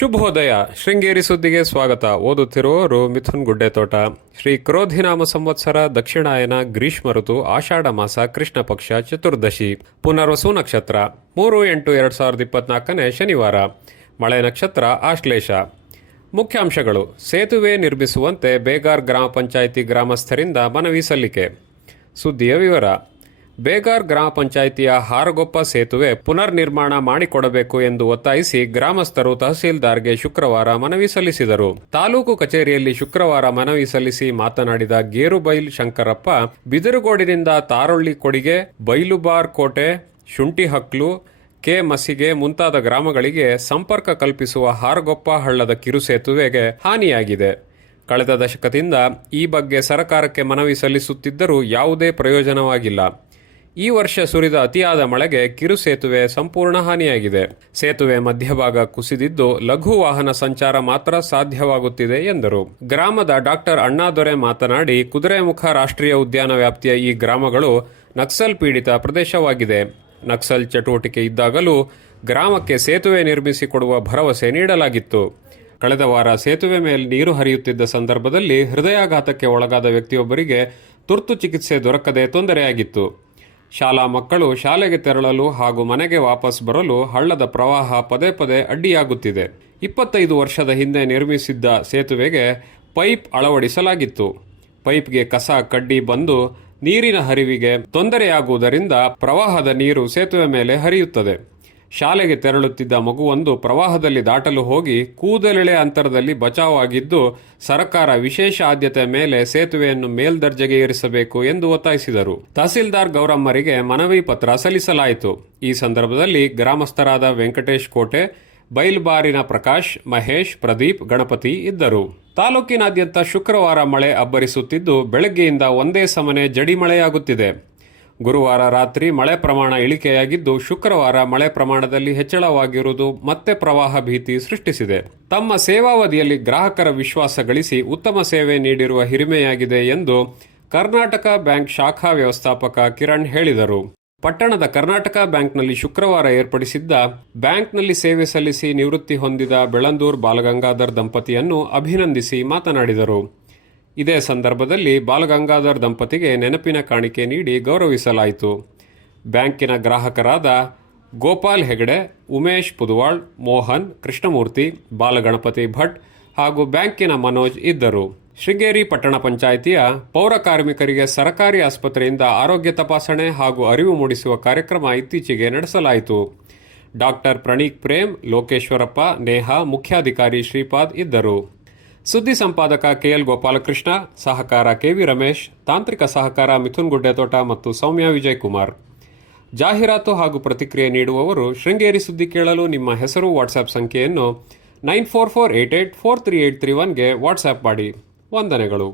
ಶುಭೋದಯ. ಶೃಂಗೇರಿ ಸುದ್ದಿಗೆ ಸ್ವಾಗತ. ಓದುತ್ತಿರುವವರು ಮಿಥುನ್ ಗುಡ್ಡೆತೋಟ. ಶ್ರೀ ಕ್ರೋಧಿನಾಮ ಸಂವತ್ಸರ, ದಕ್ಷಿಣಾಯನ, ಗ್ರೀಷ್ಮ ಋತು, ಆಷಾಢ ಮಾಸ, ಕೃಷ್ಣ ಪಕ್ಷ, ಚತುರ್ದಶಿ, ಪುನರ್ವಸು ನಕ್ಷತ್ರ, 3/8/2024 ಶನಿವಾರ. ಮಳೆ ನಕ್ಷತ್ರ ಆಶ್ಲೇಷ. ಮುಖ್ಯಾಂಶಗಳು: ಸೇತುವೆ ನಿರ್ಮಿಸುವಂತೆ ಬೇಗಾರ್ ಗ್ರಾಮ ಪಂಚಾಯಿತಿ ಗ್ರಾಮಸ್ಥರಿಂದ ಮನವಿ ಸಲ್ಲಿಕೆ. ಸುದ್ದಿಯ ವಿವರ: ಬೇಗಾರ್ ಗ್ರಾಮ ಪಂಚಾಯಿತಿಯ ಹಾರಗೊಪ್ಪ ಸೇತುವೆ ಪುನರ್ ನಿರ್ಮಾಣ ಮಾಡಿಕೊಡಬೇಕು ಎಂದು ಒತ್ತಾಯಿಸಿ ಗ್ರಾಮಸ್ಥರು ತಹಸೀಲ್ದಾರ್ಗೆ ಶುಕ್ರವಾರ ಮನವಿ ಸಲ್ಲಿಸಿದರು. ತಾಲೂಕು ಕಚೇರಿಯಲ್ಲಿ ಶುಕ್ರವಾರ ಮನವಿ ಸಲ್ಲಿಸಿ ಮಾತನಾಡಿದ ಗೇರುಬೈಲ್ ಶಂಕರಪ್ಪ, ಬಿದಿರುಗೋಡಿನಿಂದ ತಾರೊಳ್ಳಿ ಕೊಡಿಗೆ, ಬೈಲುಬಾರ್ ಕೋಟೆ, ಶುಂಠಿಹಕ್ಲು, ಕೆ ಮಸಿಗೆ ಮುಂತಾದ ಗ್ರಾಮಗಳಿಗೆ ಸಂಪರ್ಕ ಕಲ್ಪಿಸುವ ಹಾರಗೊಪ್ಪ ಹಳ್ಳದ ಕಿರು ಸೇತುವೆಗೆ ಹಾನಿಯಾಗಿದೆ. ಕಳೆದ ದಶಕದಿಂದ ಈ ಬಗ್ಗೆ ಸರ್ಕಾರಕ್ಕೆ ಮನವಿ ಸಲ್ಲಿಸುತ್ತಿದ್ದರೂ ಯಾವುದೇ ಪ್ರಯೋಜನವಾಗಿಲ್ಲ. ಈ ವರ್ಷ ಸುರಿದ ಅತಿಯಾದ ಮಳೆಗೆ ಕಿರು ಸೇತುವೆ ಸಂಪೂರ್ಣ ಹಾನಿಯಾಗಿದೆ. ಸೇತುವೆ ಮಧ್ಯಭಾಗ ಕುಸಿದಿದ್ದು ಲಘು ವಾಹನ ಸಂಚಾರ ಮಾತ್ರ ಸಾಧ್ಯವಾಗುತ್ತಿದೆ ಎಂದರು. ಗ್ರಾಮದ ಡಾಕ್ಟರ್ ಅಣ್ಣಾದೊರೆ ಮಾತನಾಡಿ, ಕುದುರೆಮುಖ ರಾಷ್ಟ್ರೀಯ ಉದ್ಯಾನ ವ್ಯಾಪ್ತಿಯ ಈ ಗ್ರಾಮಗಳು ನಕ್ಸಲ್ ಪೀಡಿತ ಪ್ರದೇಶವಾಗಿದೆ. ನಕ್ಸಲ್ ಚಟುವಟಿಕೆ ಇದ್ದಾಗಲೂ ಗ್ರಾಮಕ್ಕೆ ಸೇತುವೆ ನಿರ್ಮಿಸಿಕೊಡುವ ಭರವಸೆ ನೀಡಲಾಗಿತ್ತು. ಕಳೆದ ವಾರ ಸೇತುವೆ ಮೇಲೆ ನೀರು ಹರಿಯುತ್ತಿದ್ದ ಸಂದರ್ಭದಲ್ಲಿ ಹೃದಯಾಘಾತಕ್ಕೆ ಒಳಗಾದ ವ್ಯಕ್ತಿಯೊಬ್ಬರಿಗೆ ತುರ್ತು ಚಿಕಿತ್ಸೆ ದೊರಕದೆ ತೊಂದರೆಯಾಗಿತ್ತು. ಶಾಲಾ ಮಕ್ಕಳು ಶಾಲೆಗೆ ತೆರಳಲು ಹಾಗೂ ಮನೆಗೆ ವಾಪಸ್ ಬರಲು ಹಳ್ಳದ ಪ್ರವಾಹ ಪದೇ ಪದೇ ಅಡ್ಡಿಯಾಗುತ್ತಿದೆ. 25 ವರ್ಷದ ಹಿಂದೆ ನಿರ್ಮಿಸಿದ್ದ ಸೇತುವೆಗೆ ಪೈಪ್ ಅಳವಡಿಸಲಾಗಿತ್ತು. ಪೈಪ್ಗೆ ಕಸ ಕಡ್ಡಿ ಬಂದು ನೀರಿನ ಹರಿವಿಗೆ ತೊಂದರೆಯಾಗುವುದರಿಂದ ಪ್ರವಾಹದ ನೀರು ಸೇತುವೆ ಮೇಲೆ ಹರಿಯುತ್ತದೆ. ಶಾಲೆಗೆ ತೆರಳುತ್ತಿದ್ದ ಮಗುವೊಂದು ಪ್ರವಾಹದಲ್ಲಿ ದಾಟಲು ಹೋಗಿ ಕೂದಲೆಳೆ ಅಂತರದಲ್ಲಿ ಬಚಾವಾಗಿದ್ದು, ಸರ್ಕಾರ ವಿಶೇಷ ಆದ್ಯತೆ ಮೇಲೆ ಸೇತುವೆಯನ್ನು ಮೇಲ್ದರ್ಜೆಗೆ ಏರಿಸಬೇಕು ಎಂದು ಒತ್ತಾಯಿಸಿದರು. ತಹಸೀಲ್ದಾರ್ ಗೌರಮ್ಮರಿಗೆ ಮನವಿ ಪತ್ರ ಸಲ್ಲಿಸಲಾಯಿತು. ಈ ಸಂದರ್ಭದಲ್ಲಿ ಗ್ರಾಮಸ್ಥರಾದ ವೆಂಕಟೇಶ್ ಕೋಟೆ, ಬೈಲ್ಬಾರಿನ ಪ್ರಕಾಶ್, ಮಹೇಶ್, ಪ್ರದೀಪ್, ಗಣಪತಿ ಇದ್ದರು. ತಾಲೂಕಿನಾದ್ಯಂತ ಶುಕ್ರವಾರ ಮಳೆ ಅಬ್ಬರಿಸುತ್ತಿದ್ದು, ಬೆಳಗ್ಗೆಯಿಂದ ಒಂದೇ ಸಮನೆ ಜಡಿ ಮಳೆಯಾಗುತ್ತಿದೆ. ಗುರುವಾರ ರಾತ್ರಿ ಮಳೆ ಪ್ರಮಾಣ ಇಳಿಕೆಯಾಗಿದ್ದು, ಶುಕ್ರವಾರ ಮಳೆ ಪ್ರಮಾಣದಲ್ಲಿ ಹೆಚ್ಚಳವಾಗಿರುವುದು ಮತ್ತೆ ಪ್ರವಾಹ ಭೀತಿ ಸೃಷ್ಟಿಸಿದೆ. ತಮ್ಮ ಸೇವಾವಧಿಯಲ್ಲಿ ಗ್ರಾಹಕರ ವಿಶ್ವಾಸ ಗಳಿಸಿ ಉತ್ತಮ ಸೇವೆ ನೀಡಿರುವ ಹಿರಿಮೆಯಾಗಿದೆ ಎಂದು ಕರ್ನಾಟಕ ಬ್ಯಾಂಕ್ ಶಾಖಾ ವ್ಯವಸ್ಥಾಪಕ ಕಿರಣ್ ಹೇಳಿದರು. ಪಟ್ಟಣದ ಕರ್ನಾಟಕ ಬ್ಯಾಂಕ್ನಲ್ಲಿ ಶುಕ್ರವಾರ ಏರ್ಪಡಿಸಿದ್ದ ಬ್ಯಾಂಕ್ನಲ್ಲಿ ಸೇವೆ ಸಲ್ಲಿಸಿ ನಿವೃತ್ತಿ ಹೊಂದಿದ ಬೆಳಂದೂರ್ ಬಾಲಗಂಗಾಧರ್ ದಂಪತಿಯನ್ನು ಅಭಿನಂದಿಸಿ ಮಾತನಾಡಿದರು. ಇದೇ ಸಂದರ್ಭದಲ್ಲಿ ಬಾಲಗಂಗಾಧರ್ ದಂಪತಿಗೆ ನೆನಪಿನ ಕಾಣಿಕೆ ನೀಡಿ ಗೌರವಿಸಲಾಯಿತು. ಬ್ಯಾಂಕಿನ ಗ್ರಾಹಕರಾದ ಗೋಪಾಲ್ ಹೆಗಡೆ, ಉಮೇಶ್ ಪುದುವಾಳ್, ಮೋಹನ್, ಕೃಷ್ಣಮೂರ್ತಿ, ಬಾಲಗಣಪತಿ ಭಟ್ ಹಾಗೂ ಬ್ಯಾಂಕಿನ ಮನೋಜ್ ಇದ್ದರು. ಶೃಂಗೇರಿ ಪಟ್ಟಣ ಪಂಚಾಯಿತಿಯ ಪೌರ ಕಾರ್ಮಿಕರಿಗೆ ಸರ್ಕಾರಿ ಆಸ್ಪತ್ರೆಯಿಂದ ಆರೋಗ್ಯ ತಪಾಸಣೆ ಹಾಗೂ ಅರಿವು ಮೂಡಿಸುವ ಕಾರ್ಯಕ್ರಮ ಇತ್ತೀಚೆಗೆ ನಡೆಸಲಾಯಿತು. ಡಾಕ್ಟರ್ ಪ್ರಣೀಕ್ ಪ್ರೇಮ್, ಲೋಕೇಶ್ವರಪ್ಪ, ನೇಹಾ, ಮುಖ್ಯಾಧಿಕಾರಿ ಶ್ರೀಪಾದ್ ಇದ್ದರು. ಸುದ್ದಿ ಸಂಪಾದಕ ಕೆಎಲ್ ಗೋಪಾಲಕೃಷ್ಣ, ಸಹಕಾರ ಕೆವಿ ರಮೇಶ್, ತಾಂತ್ರಿಕ ಸಹಕಾರ ಮಿಥುನ್ ಗುಡ್ಡೆತೋಟ ಮತ್ತು ಸೌಮ್ಯ ವಿಜಯ್ ಕುಮಾರ್. ಜಾಹೀರಾತು ಹಾಗೂ ಪ್ರತಿಕ್ರಿಯೆ ನೀಡುವವರು ಶೃಂಗೇರಿ ಸುದ್ದಿ ಕೇಳಲು ನಿಮ್ಮ ಹೆಸರು, ವಾಟ್ಸ್ಆಪ್ ಸಂಖ್ಯೆಯನ್ನು 9448843831ಗೆ ವಾಟ್ಸ್ಆಪ್ ಮಾಡಿ. ವಂದನೆಗಳು.